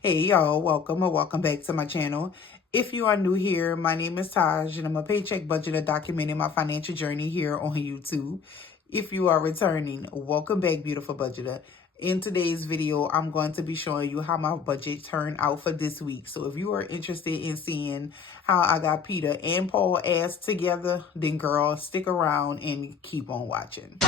Hey y'all, welcome or welcome back to my channel. If you are new here, my name is Taj and I'm a paycheck budgeter documenting my financial journey here on YouTube. If you are returning, welcome back, beautiful budgeter. In today's video, I'm going to be showing you how my budget turned out for this week. So if you are interested in seeing how I got Peter and Paul ass together, then girl, stick around and keep on watching.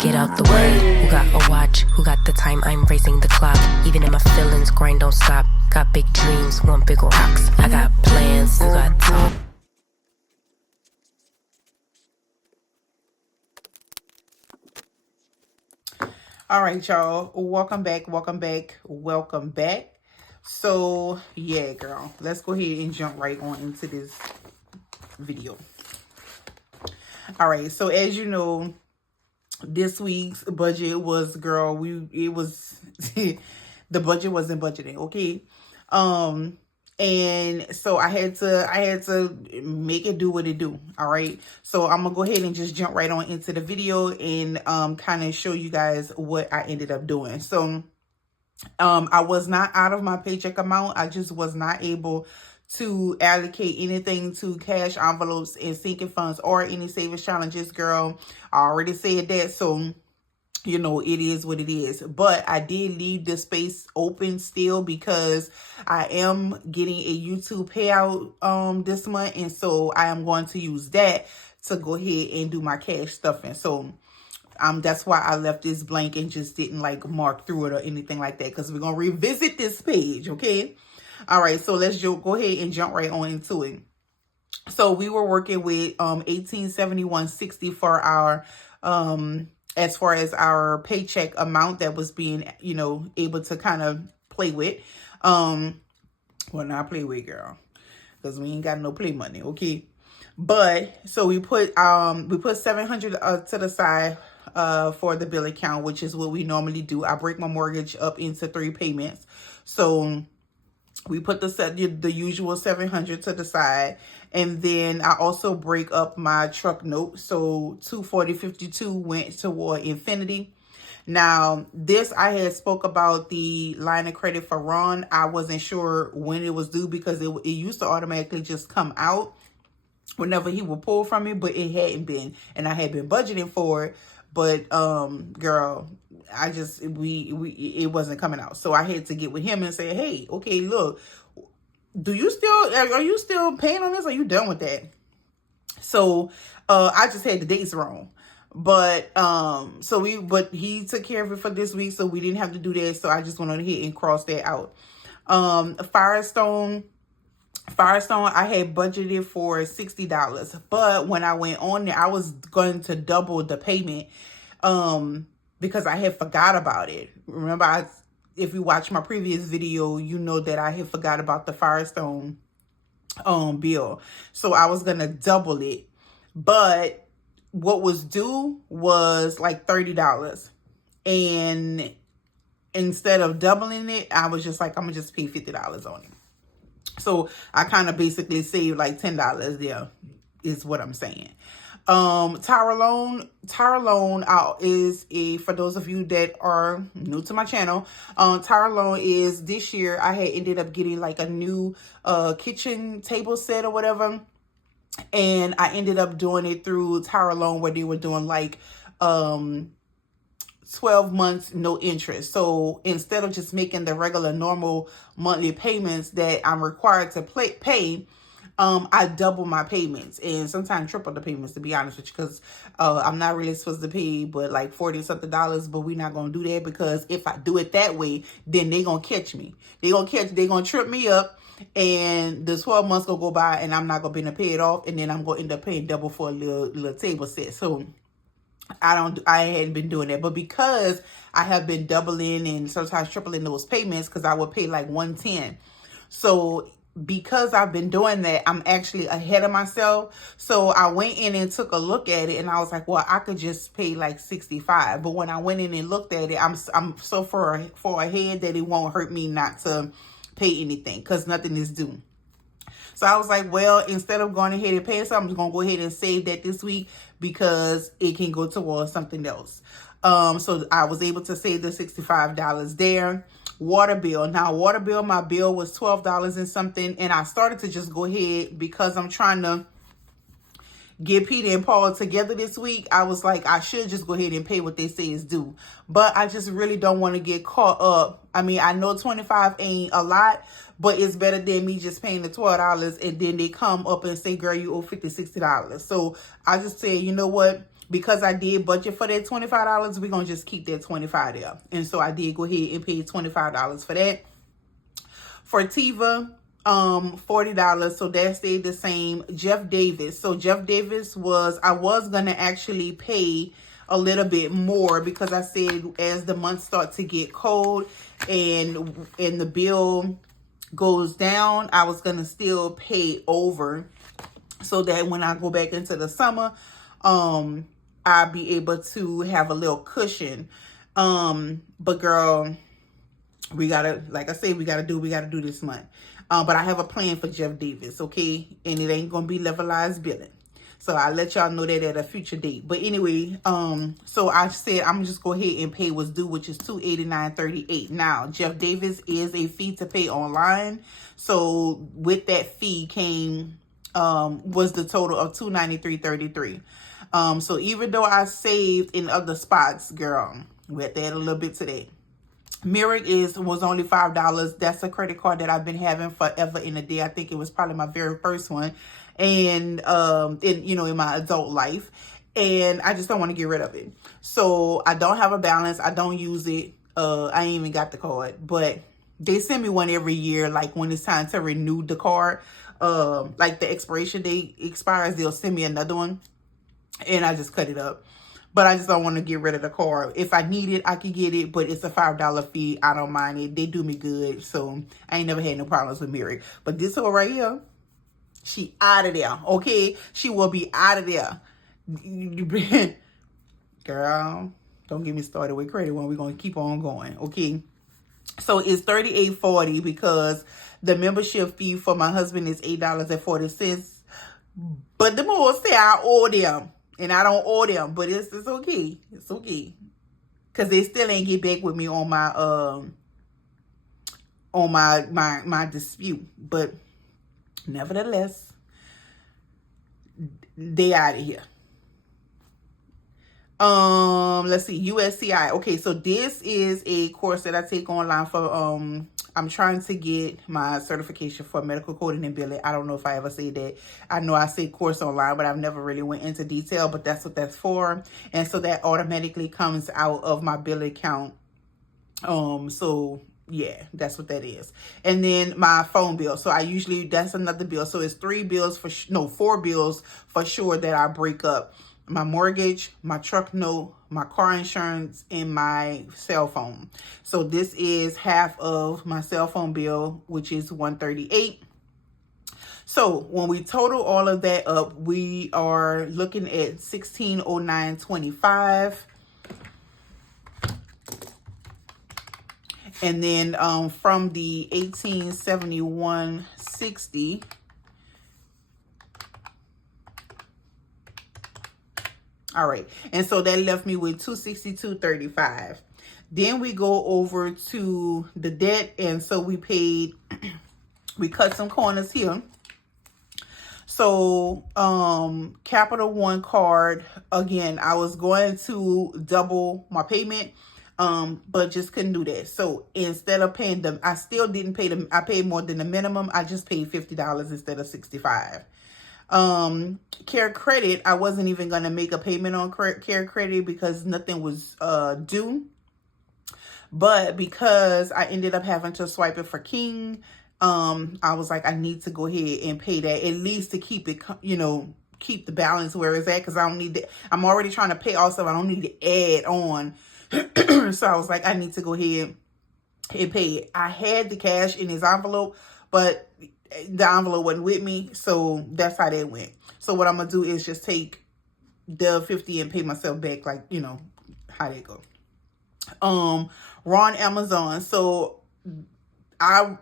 Get out the way, who got a watch, who got the time, I'm raising the clock. Even in my feelings, grind don't stop. Got big dreams, want big rocks. I got plans, you got talk. All right, y'all, welcome back. So yeah, girl, let's go ahead and jump right on into this video. All right, so as you know, this week's budget was, girl, the budget wasn't budgeting, okay? And so I had to make it do what it do. All right, so I'm gonna go ahead and just jump right on into the video and kind of show you guys what I ended up doing. So I was not out of my paycheck amount. I just was not able to allocate anything to cash envelopes and sinking funds or any savings challenges, girl. I already said that, so you know, it is what it is. But I did leave the space open still because I am getting a YouTube payout this month, and so I am going to use that to go ahead and do my cash stuffing. So that's why I left this blank and just didn't like mark through it or anything like that, because we're gonna revisit this page, okay? All right, so let's go ahead and jump right on into it. So we were working with 1871.60 for our as far as our paycheck amount that was being, you know, able to kind of play with. Well, not play with, girl, because we ain't got no play money, okay? But so we put 700 to the side for the bill account, which is what we normally do. I break my mortgage up into 3 payments. So we put the usual 700 to the side, and then I also break up my truck note. So 240.52 went toward Infinity. Now, this I had spoke about the line of credit for Ron. I wasn't sure when it was due because it used to automatically just come out whenever he would pull from it, but it hadn't been, and I had been budgeting for it. But girl, it wasn't coming out. So I had to get with him and say, hey, okay, look, are you still paying on this? Are you done with that? So I just had the dates wrong. But but he took care of it for this week, so we didn't have to do that. So I just went on ahead and crossed that out. Firestone, I had budgeted for $60, but when I went on there, I was going to double the payment because I had forgot about it. Remember, if you watch my previous video, you know that I had forgot about the Firestone bill. So I was going to double it, but what was due was like $30. And instead of doubling it, I was just like, I'm going to just pay $50 on it. So I kind of basically saved like $10 there, is what I'm saying. Tower loan is for those of you that are new to my channel, Tower loan is this year I had ended up getting like a new kitchen table set or whatever. And I ended up doing it through Tower loan where they were doing like 12 months, no interest. So instead of just making the regular normal monthly payments that I'm required to pay, I double my payments and sometimes triple the payments, to be honest with you, because I'm not really supposed to pay but like $40-something, but we're not going to do that, because if I do it that way, then they're going to catch me. They're going to trip me up, and the 12 months going to go by and I'm not going to be able to pay it off, and then I'm going to end up paying double for a little table set. So I hadn't been doing that, but because I have been doubling and sometimes tripling those payments, because I would pay like $110. So because I've been doing that, I'm actually ahead of myself. So I went in and took a look at it, and I was like, well, I could just pay like $65. But when I went in and looked at it, I'm so far ahead that it won't hurt me not to pay anything because nothing is due. So I was like, well, instead of going ahead and paying something, I'm just going to go ahead and save that this week because it can go towards something else. So I was able to save the $65 there. Water bill. Now, water bill, my bill was $12 and something. And I started to just go ahead because I'm trying to get Peter and Paul together this week. I was like, I should just go ahead and pay what they say is due. But I just really don't want to get caught up. I mean, I know 25 ain't a lot, but it's better than me just paying the $12 and then they come up and say, girl, you owe $50, $60. So I just said, you know what? Because I did budget for that $25, we're going to just keep that $25 there. And so I did go ahead and pay $25 for that. For Tiva, $40, so that stayed the same. Jeff Davis, so Jeff Davis I was gonna actually pay a little bit more because I said as the months start to get cold and the bill goes down, I was gonna still pay over so that when I go back into the summer, I'll be able to have a little cushion. But girl, we gotta, like I said, we gotta do this month. But I have a plan for Jeff Davis, okay? And it ain't gonna be levelized billing. So I'll let y'all know that at a future date. But anyway, so I said I'm just go ahead and pay what's due, which is $289.38. Now, Jeff Davis is a fee to pay online. So with that fee came was the total of $293.33. So even though I saved in other spots, girl, we had to add a little bit today. Merrick was only $5. That's a credit card that I've been having forever in a day. I think it was probably my very first one, and in my adult life, and I just don't want to get rid of it. So I don't have a balance. I don't use it. I ain't even got the card, but they send me one every year. Like when it's time to renew the card, like the expiration date expires, they'll send me another one, and I just cut it up. But I just don't want to get rid of the card. If I need it, I can get it, but it's a $5 fee. I don't mind it. They do me good, so I ain't never had no problems with Mary. But this one right here, she out of there, okay? She will be out of there. Girl, don't get me started with credit when we're going to keep on going, okay? So it's $38.40 because the membership fee for my husband is $8.40. But the more say I owe them. And I don't owe them, but it's okay. It's okay. Cause they still ain't get back with me on my dispute. But nevertheless, they out of here. Let's see, USCI. Okay, so this is a course that I take online for I'm trying to get my certification for medical coding and billing. I don't know if I ever say that. I know I say course online, but I've never really went into detail, but that's what that's for. And so that automatically comes out of my bill account. So yeah, that's what that is. And then my phone bill. So that's another bill. So it's 4 bills for sure that I break up. My mortgage, my truck note, my car insurance, and my cell phone. So this is half of my cell phone bill, which is $138. So when we total all of that up, we are looking at $1,609.25. And then from the $1,871.60. All right. And so that left me with $262.35. Then we go over to the debt. And so we cut some corners here. So Capital One card, again, I was going to double my payment, but just couldn't do that. So instead of paying them, I still didn't pay them. I paid more than the minimum. I just paid $50 instead of $65. Care Credit, I wasn't even going to make a payment on Care Credit because nothing was due. But because I ended up having to swipe it for King, I was like, I need to go ahead and pay that at least to keep it, keep the balance where it's at, because I don't need that. I'm already trying to pay also. I don't need to add on. So I was like, I need to go ahead and pay it. I had the cash in his envelope, but the envelope wasn't with me, so that's how that went. So what I'm gonna do is just take the $50 and pay myself back, like how they go. Ron Amazon. So I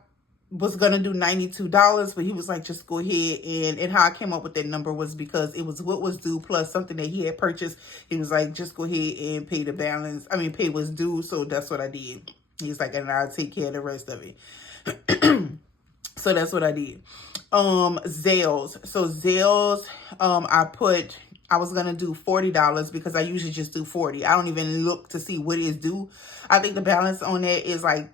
was gonna do $92, but he was like, just go ahead. And how I came up with that number was because it was what was due plus something that he had purchased. He was like, just go ahead and pay the balance. I mean, pay what's due. So that's what I did. He's like, and I'll take care of the rest of it. So that's what I did. Zales. So Zales, I was gonna do $40 because I usually just do 40. I don't even look to see what is due. I think the balance on that is like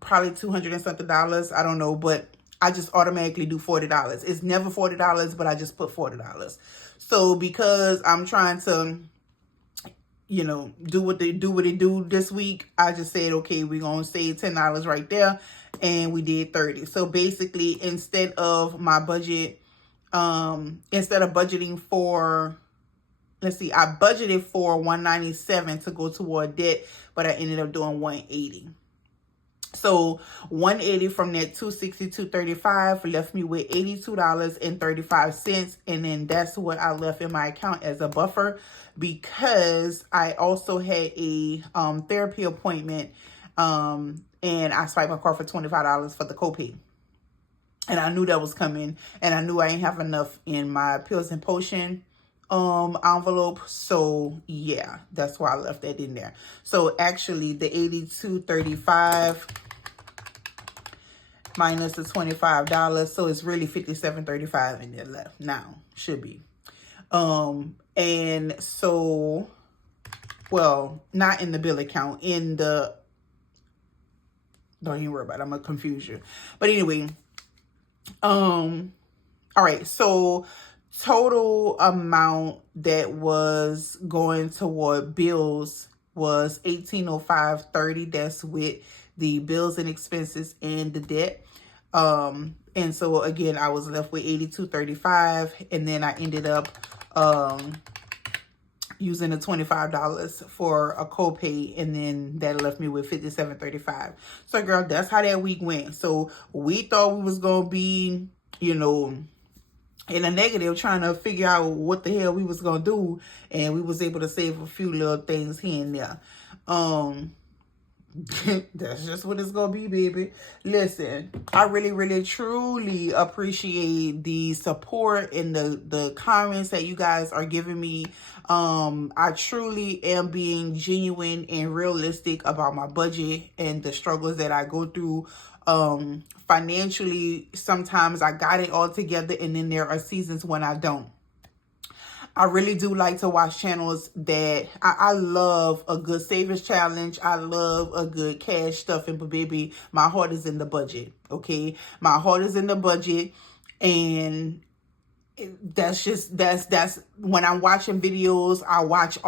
probably 200 and something dollars. I don't know, but I just automatically do $40. It's never $40, but I just put $40. So because I'm trying to, you know, do what they do this week, I just said, okay, we're gonna save $10 right there, and we did 30. So basically, instead of my budget, instead of budgeting for, let's see, I budgeted for $197 to go toward debt, but I ended up doing $180. So $180 from that $262.35 left me with $82.35, and then that's what I left in my account as a buffer, because I also had a therapy appointment, and I swiped my card for $25 for the copay. And I knew that was coming, and I knew I ain't have enough in my pills and potion envelope. So yeah, that's why I left that in there. So actually the $82.35 minus the $25, so it's really $57.35 in there left now. Should be. And so, well, not in the bill account, in the, don't even worry about it, I'm gonna confuse you. But anyway, all right, so total amount that was going toward bills was $1805.30. That's with the bills and expenses and the debt. And so again, I was left with $82.35, and then I ended up using the $25 for a copay, and then that left me with $57.35. So girl, that's how that week went. So we thought we was gonna be, you know, in a negative, trying to figure out what the hell we was gonna do, and we was able to save a few little things here and there. That's just what it's gonna be, baby. Listen, I really truly appreciate the support and the comments that you guys are giving me. I truly am being genuine and realistic about my budget and the struggles that I go through. Financially, sometimes I got it all together, and then there are seasons when I don't. I really do like to watch channels that I love a good savings challenge. I love a good cash stuffing, but baby, my heart is in the budget. Okay, my heart is in the budget, and that's when I'm watching videos, I watch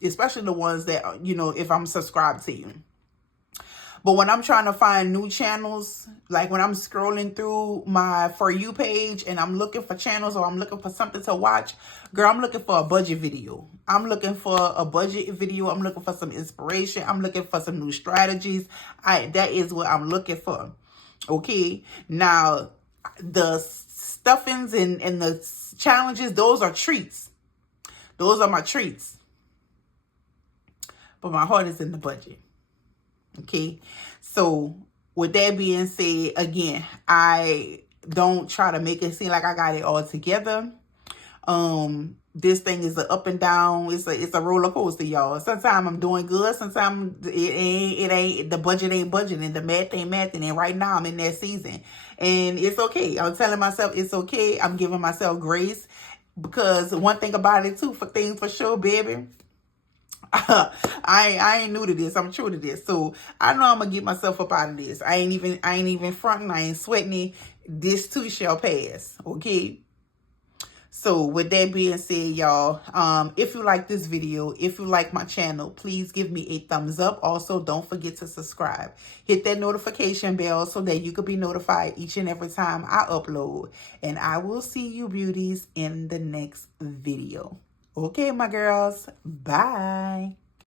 especially the ones that, you know, if I'm subscribed to you. But when I'm trying to find new channels, like when I'm scrolling through my For You page and I'm looking for channels, or I'm looking for something to watch, girl, I'm looking for a budget video. I'm looking for a budget video. I'm looking for some inspiration. I'm looking for some new strategies. That is what I'm looking for. Okay. Now, the stuffings and the challenges, those are treats. Those are my treats. But my heart is in the budget. Okay, so with that being said, again, I don't try to make it seem like I got it all together. This thing is an up and down. It's a roller coaster, y'all. Sometimes I'm doing good. Sometimes it ain't the budget ain't budgeting. The math ain't mathing. And right now I'm in that season, and it's okay. I'm telling myself it's okay. I'm giving myself grace, because one thing about it too, for things for sure, baby. I ain't new to this. I'm true to this. So I know I'm gonna get myself up out of this. I ain't even fronting. I ain't sweating. This too shall pass. Okay. So with that being said, y'all, if you like this video, if you like my channel, please give me a thumbs up. Also, don't forget to subscribe. Hit that notification bell so that you could be notified each and every time I upload. And I will see you beauties in the next video. Okay, my girls. Bye.